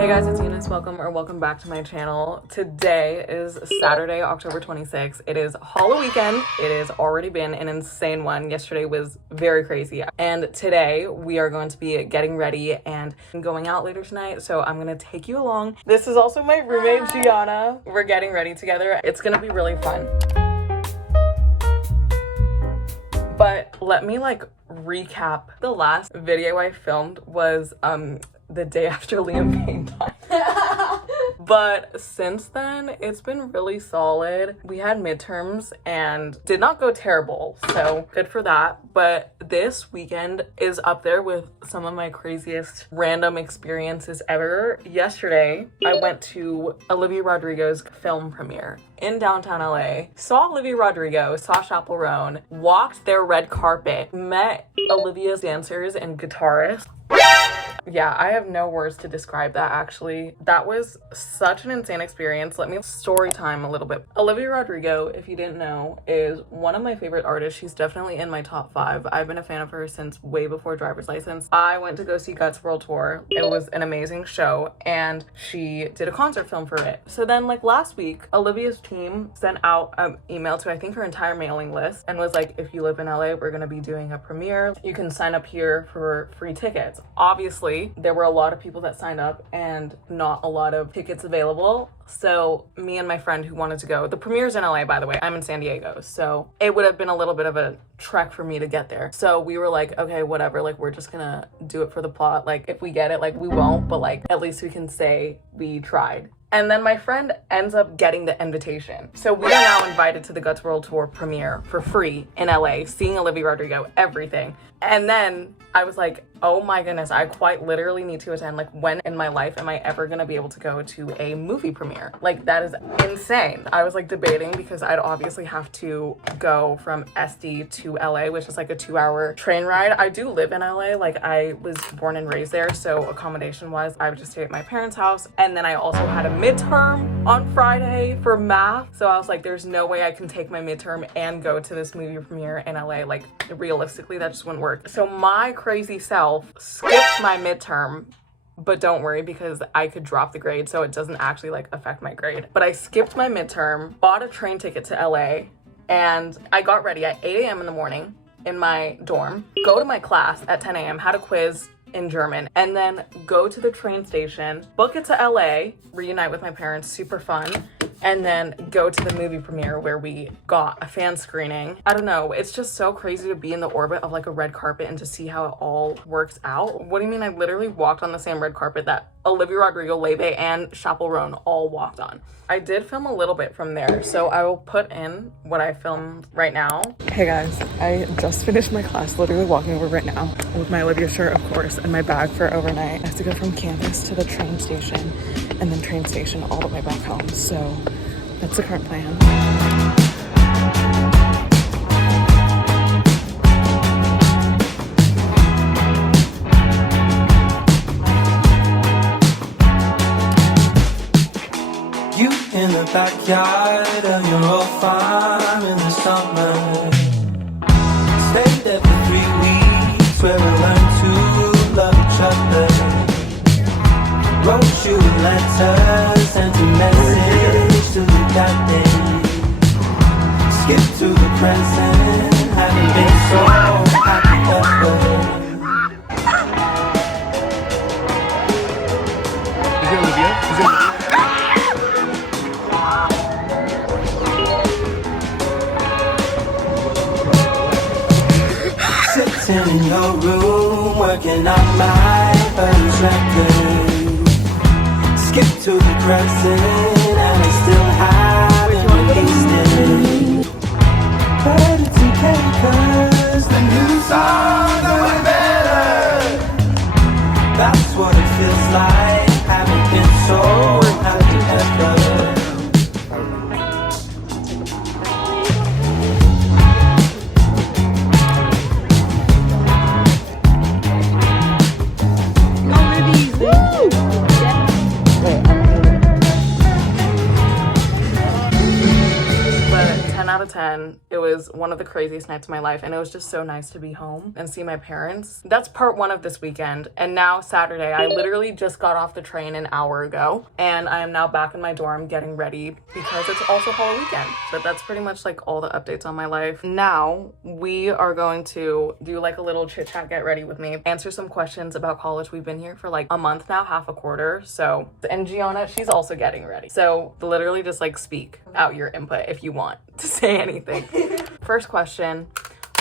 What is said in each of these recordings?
Hey guys, it's Unice. Welcome back to my channel. Today is Saturday, October 26th. It is Halloweekend. It has already been an insane one. Yesterday was very crazy. And today we are going to be getting ready and going out later tonight. So I'm going to take you along. This is also my roommate, Gianna. We're getting ready together. It's going to be really fun. But let me recap. The last video I filmed was the day after Liam Payne died. But since then, it's been really solid. We had midterms and did not go terrible, so good for that. But this weekend is up there with some of my craziest random experiences ever. Yesterday, I went to Olivia Rodrigo's film premiere in downtown LA, saw Olivia Rodrigo, saw Chaperone, walked their red carpet, met Olivia's dancers and guitarists. Yeah, I have no words to describe that, actually. That was such an insane experience. Let me story time a little bit. Olivia Rodrigo, if you didn't know, is one of my favorite artists. She's definitely in my top 5. I've been a fan of her since way before Driver's License. I went to go see Guts World Tour. It was an amazing show, and she did a concert film for it. So then, last week, Olivia's team sent out an email to, I think, her entire mailing list and was like, if you live in LA, we're gonna be doing a premiere. You can sign up here for free tickets. Obviously, there were a lot of people that signed up and not a lot of tickets available. So me and my friend who wanted to go, the premiere's in LA, by the way, I'm in San Diego, so it would have been a little bit of a trek for me to get there. So we were like, okay, whatever, we're just gonna do it for the plot. If we get it, we won't, but at least we can say we tried. And then my friend ends up getting the invitation. So we are now invited to the Guts World Tour premiere for free in LA, seeing Olivia Rodrigo, everything. And then I was like, oh my goodness, I quite literally need to attend. When in my life am I ever gonna be able to go to a movie premiere? That is insane. I was debating because I'd obviously have to go from SD to LA, which is a 2-hour train ride. I do live in LA, I was born and raised there, so accommodation wise, I would just stay at my parents' house. And then I also had a midterm on Friday for math. So I was like, there's no way I can take my midterm and go to this movie premiere in LA. Realistically, that just wouldn't work. So my crazy self skipped my midterm, but don't worry because I could drop the grade, so it doesn't actually affect my grade. But I skipped my midterm, bought a train ticket to LA, and I got ready at 8 a.m. in the morning in my dorm, go to my class at 10 a.m., had a quiz in German, and then go to the train station, book it to LA, reunite with my parents, super fun, and then go to the movie premiere where we got a fan screening. I don't know, it's just so crazy to be in the orbit of a red carpet and to see how it all works out. What do you mean? I literally walked on the same red carpet that Olivia Rodrigo, Leve, and Chaperone all walked on. I did film a little bit from there, so I will put in what I filmed right now. Hey guys, I just finished my class, literally walking over right now with my Olivia shirt, of course, and my bag for overnight. I have to go from campus to the train station and then train station all the way back home, so that's the current plan. In the backyard of your old farm in the summer, stayed there for 3 weeks where we learned to love each other. Wrote you letters, sent a message to the goddamn. Skip to the present, haven't been so happy ever. Is it Olivia? Is it Olivia? Sitting in your room, working on my first record. Skip to the present, and I still haven't released it. But it's okay, 'cause the new songs are way better. That's what it feels like, haven't been so happy ever. Out of 10, it was was one of the craziest nights of my life, and it was just so nice to be home and see my parents. That's part one of this weekend. And now Saturday, I literally just got off the train an hour ago, and I am now back in my dorm getting ready because it's also Halloween weekend. But that's pretty much like all the updates on my life. Now we are going to do like a little chit chat, get ready with me, answer some questions about college. We've been here for like a month now, half a quarter. So, and Gianna, she's also getting ready. So literally just like speak out your input if you want to say anything. First question.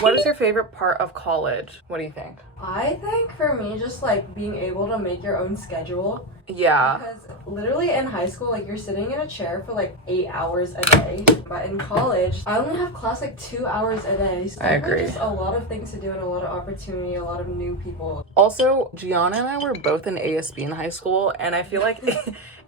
What is your favorite part of college? What do you think? I think for me, just like being able to make your own schedule. Yeah. Because literally in high school, like you're sitting in a chair for like 8 hours a day. But in college, I only have class like 2 hours a day. So I agree. There's a lot of things to do and a lot of opportunity, a lot of new people. Also, Gianna and I were both in ASB in high school, and I feel like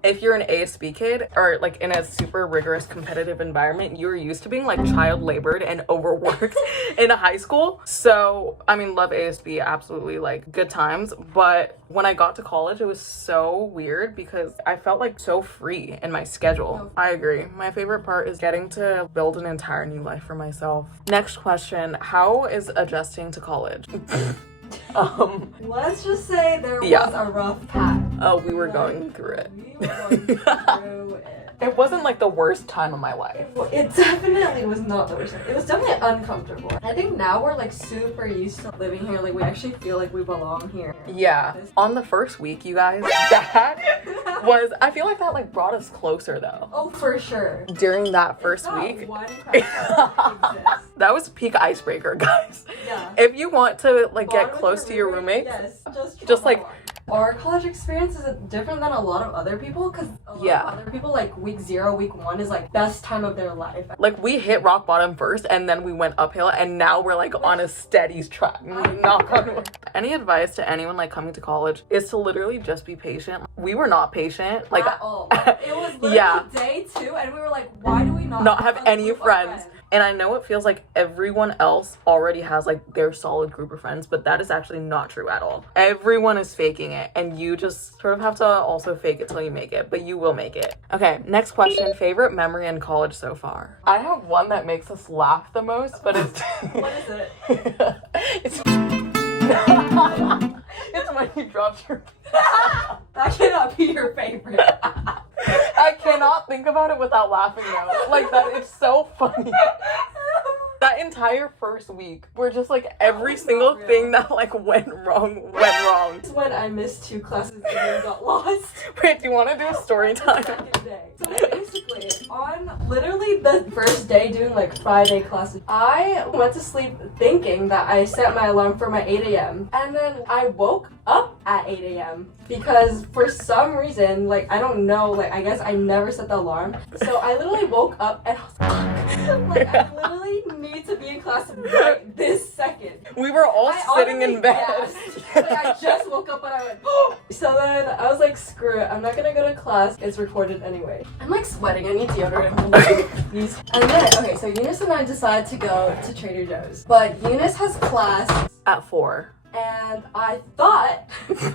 if you're an ASB kid or like in a super rigorous competitive environment, you're used to being like child labored and overworked in high school. So, I mean, love ASB, absolutely, like good times. But when I got to college, it was so weird because I felt like so free in my schedule. I agree. My favorite part is getting to build an entire new life for myself. Next question. How is adjusting to college? Let's just say there was Yeah. a rough patch. Oh, we were going through it. We were going through it. It wasn't like the worst time of my life. Well, it definitely was not the worst. It was definitely uncomfortable. I think now we're like super used to living here. Like we actually feel like we belong here. Yeah. On the first week, you guys, that was, I feel like that like brought us closer though. Oh, for sure. During that first Not week, one crack exists. that was peak icebreaker, guys. Yeah. If you want to like get Bond with close to your roommate, yes, just like our college experience is different than a lot of other people because a lot Yeah. of other people like week 0, week 1 is like best time of their life. like we hit rock bottom first and then we went uphill and now we're like on a steady track. Knock on wood. Any advice to anyone like coming to college is to literally just be patient. We were not patient. Like At all. It was literally Yeah. day 2 and we were like, why do we not have a any group of friends. And I know it feels like everyone else already has like their solid group of friends, but that is actually not true at all. Everyone is faking it, and you just sort of have to also fake it till you make it, but you will make it. Okay, next question. Favorite memory in college so far? I have one that makes us laugh the most, but it's What is it? it's it's when you dropped your That cannot be your favorite. I cannot think about it without laughing though. Like that, it's so funny. That entire first week, we're just like every was single not real. thing that like went wrong. It's when I missed 2 classes and then got lost. Wait, do you want to do a story time? Second day. So basically, on literally the first day doing like Friday classes, I went to sleep thinking that I set my alarm for my 8 a.m. And then I woke up at 8 a.m. because for some reason, like I don't know, like I guess I never set the alarm. So I literally woke up and I was like, I literally need to be in class right this second. We were all I sitting in honestly bed. gasped. Like I just woke up and I went, oh! So then I was like, screw it, I'm not gonna go to class, it's recorded anyway. I'm like sweating, I need deodorant. And then, okay, so Unice and I decided to go to Trader Joe's. But Unice has class At 4. and I thought,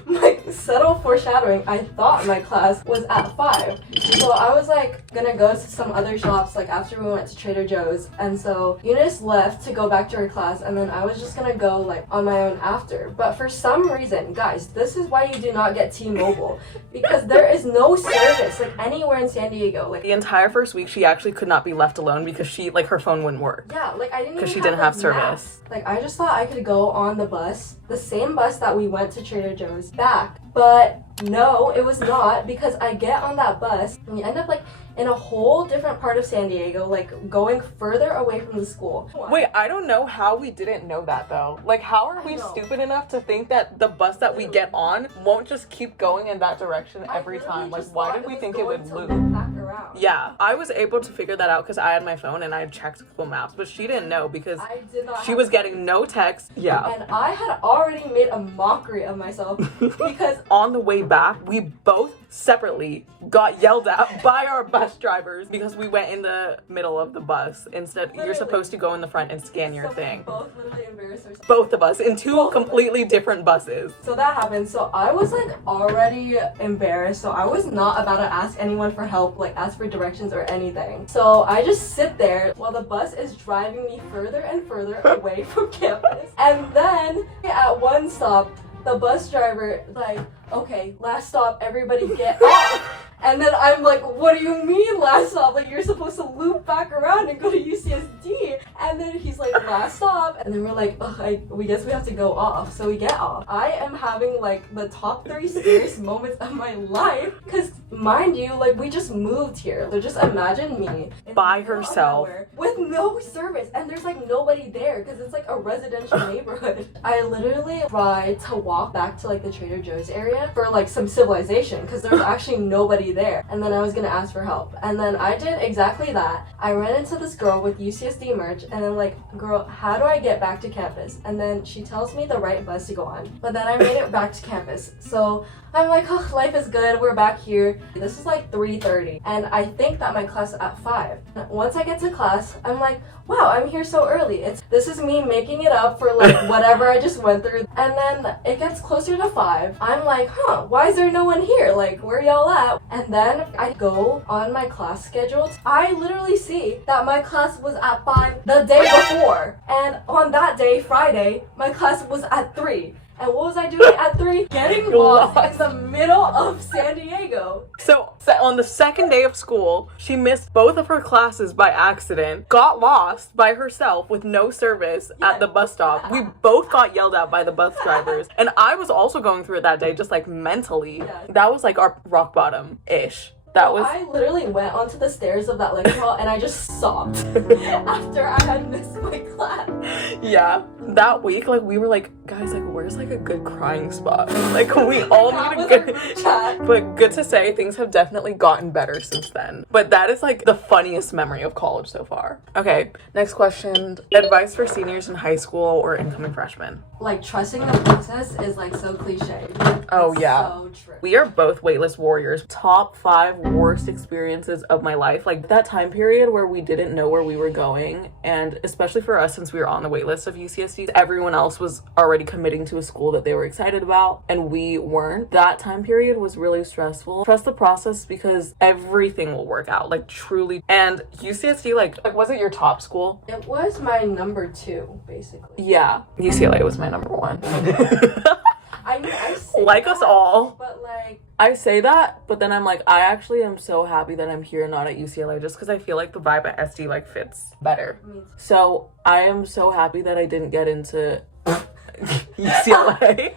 like subtle foreshadowing, I thought my class was at 5. So I was like gonna go to some other shops like after we went to Trader Joe's, and so Unice left to go back to her class, and then I was just gonna go like on my own after. But for some reason, guys, this is why you do not get T-Mobile, because there is no service like anywhere in San Diego. Like The entire first week, she actually could not be left alone because she like her phone wouldn't work. yeah, like I didn't 'Cause even she didn't have like, service. maps. Like I just thought I could go on the bus, the same bus that we went to Trader Joe's back, but no, it was not, because I get on that bus and you end up like in a whole different part of San Diego, like going further away from the school. Wait, I don't know how we didn't know that though. Like, how are we I know. stupid enough to think that the bus that we get on won't just keep going in that direction I every literally time? Like, just why thought did we was think it going would to loop? back around. Yeah, I was able to figure that out because I had my phone and I had checked Google Maps, but she didn't know because I did not she have was a getting no text. Yeah. And I had already made a mockery of myself because on the way back, we both separately got yelled at by our bus drivers because we went in the middle of the bus. Instead, you're supposed to go in the front and scan your thing. both literally embarrassed ourselves. Both of us in two completely different buses. So that happened. So I was like already embarrassed. So I was not about to ask anyone for help, like ask for directions or anything. So I just sit there while the bus is driving me further and further away from campus. And then at one stop, the bus driver like, okay, last stop, everybody get off. And then I'm like, what do you mean last stop? Like, you're supposed to loop back around and go to UCSD. And then he's like, last stop. And then we're like, we guess we have to go off. So we get off. I am having like the top 3 scariest moments of my life. Because mind you, like we just moved here. So just imagine me. By herself. With no service. And there's like nobody there because it's like a residential neighborhood. I literally tried to walk back to like the Trader Joe's area for like some civilization because there's actually nobody there, and then I was gonna ask for help, and then I did exactly that. I ran into this girl with UCSD merch, and I'm like, girl, how do I get back to campus? And then she tells me the right bus to go on, but then I made it back to campus. So I'm like, oh, life is good, we're back here. This is like 3:30, and I think that my class is at 5. Once I get to class, I'm like, wow, I'm here so early. This is me making it up for like whatever I just went through. And then it gets closer to 5. I'm like, why is there no one here? Like, where y'all at? And then I go on my class schedule. I literally see that my class was at 5 the day before. And on that day, Friday, my class was at 3. And what was I doing at 3? Getting lost in the middle of San Diego. So on the second day of school, she missed both of her classes by accident, got lost by herself with no service at the bus stop. We both got yelled at by the bus drivers. And I was also going through it that day, just like mentally. Yeah. That was like our rock bottom-ish. That was... I literally went onto the stairs of that lecture hall and I just sobbed after I had missed my class. Yeah, that week, like, we were like, guys, like, where's like a good crying spot? Like, we all need a good chat. But good to say, things have definitely gotten better since then. But that is like the funniest memory of college so far. Okay, next question. Advice for seniors in high school or incoming freshmen. Like, trusting the process is like so cliche. Oh, It's yeah. so true. We are both waitlist warriors. Top 5 worst experiences of my life. Like that time period where we didn't know where we were going. And especially for us, since we were on the waitlist of UCSD, everyone else was already committing to a school that they were excited about and we weren't. That time period was really stressful. Trust the process because everything will work out. Like truly. And UCSD, like was it your top school? It was my number 2, basically. Yeah. UCLA was my number 1. I mean, I say Like us that, all. But like, I say that, but then I'm like, I actually am so happy that I'm here, not at UCLA, just because I feel like the vibe at SD like fits better. me too. So I am so happy that I didn't get into UCLA.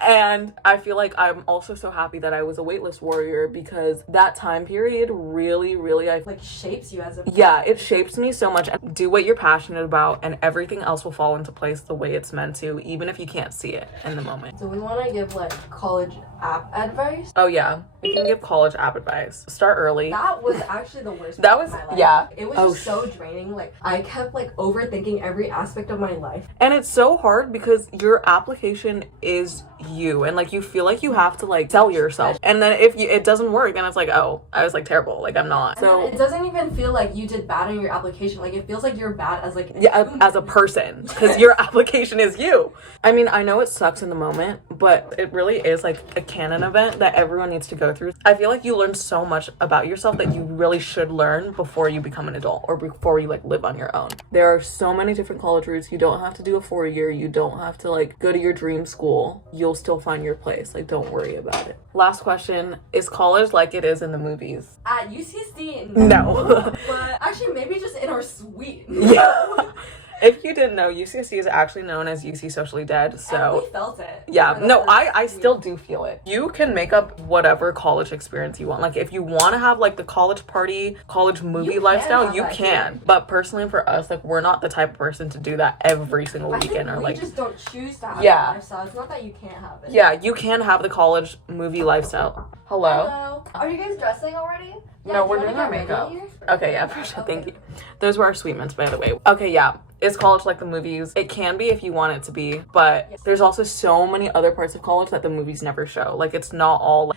And I feel like I'm also so happy that I was a waitlist warrior because that time period really, I like shapes you as a yeah, it shapes me so much. And do what you're passionate about and everything else will fall into place the way it's meant to, even if you can't see it in the moment. Do we want to give like college app advice? Oh yeah, we can give college app advice. Start early. That was actually the worst That part was- of my life. yeah. It was Oh, just so draining. Like, I kept like overthinking every aspect of my life. And it's so hard because your application is you and like you feel like you have to like sell yourself, and then if it doesn't work and it's like, oh, I was like terrible, like I'm not. And then So it doesn't even feel like you did bad in your application. Like, it feels like you're bad as like yeah, as a person, because your application is you. I mean, I know it sucks in the moment, but it really is like a canon event that everyone needs to go through. I feel like you learn so much about yourself that you really should learn before you become an adult or before you like live on your own. There are so many different college routes. You don't have to do a 4-year. You don't have to like go to your dream school. You'll still find your place. Like, don't worry about it. Last question. Is college like it is in the movies? at UCSD. No. But actually, maybe just in our suite. Yeah. If you didn't know, UCSD is actually known as UC Socially Dead, And so... we felt it. Yeah, For the no, first I week. still do feel it. You can make up whatever college experience you want. Like, if you want to have, like, the college party, college movie You can lifestyle, have you that can. here. But personally, for us, like, we're not the type of person to do that every single I think weekend. Or, we like... just don't choose to have Yeah. that lifestyle. It's not that you can't have it. Yeah, you can have the college movie lifestyle. Hello? Hello. Are you guys dressing already? No, do we're you wanna doing our get ready makeup. here? Okay, yeah, for sure. Thank Okay. you. Those were our sweet mints, by the way. Okay, yeah. Is college like the movies? It can be if you want it to be, but there's also so many other parts of college that the movies never show. Like, it's not all like,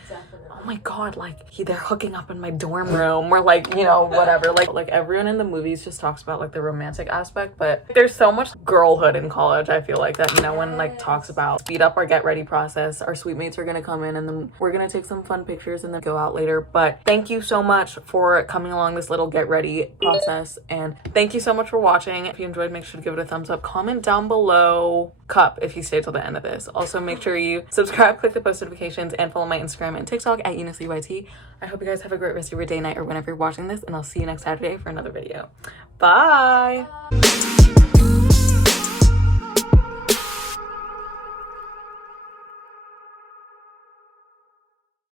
oh my god, like they're hooking up in my dorm room, or like, you know, whatever. Like everyone in the movies just talks about like the romantic aspect, but there's so much girlhood in college, I feel like, that no one like talks about. Speed up our get ready process. Our suite mates are gonna come in and then we're gonna take some fun pictures and then go out later. But thank you so much for coming along this little get ready process, and thank you so much for watching. If you enjoyed, make sure to give it a thumbs up. Comment down below cup if you stay till the end of this. Also, make sure you subscribe, click the post notifications, and follow my Instagram and TikTok at uniceliubusiness. I hope you guys have a great rest of your day, night, or whenever you're watching this, and I'll see you next Saturday for another video. Bye.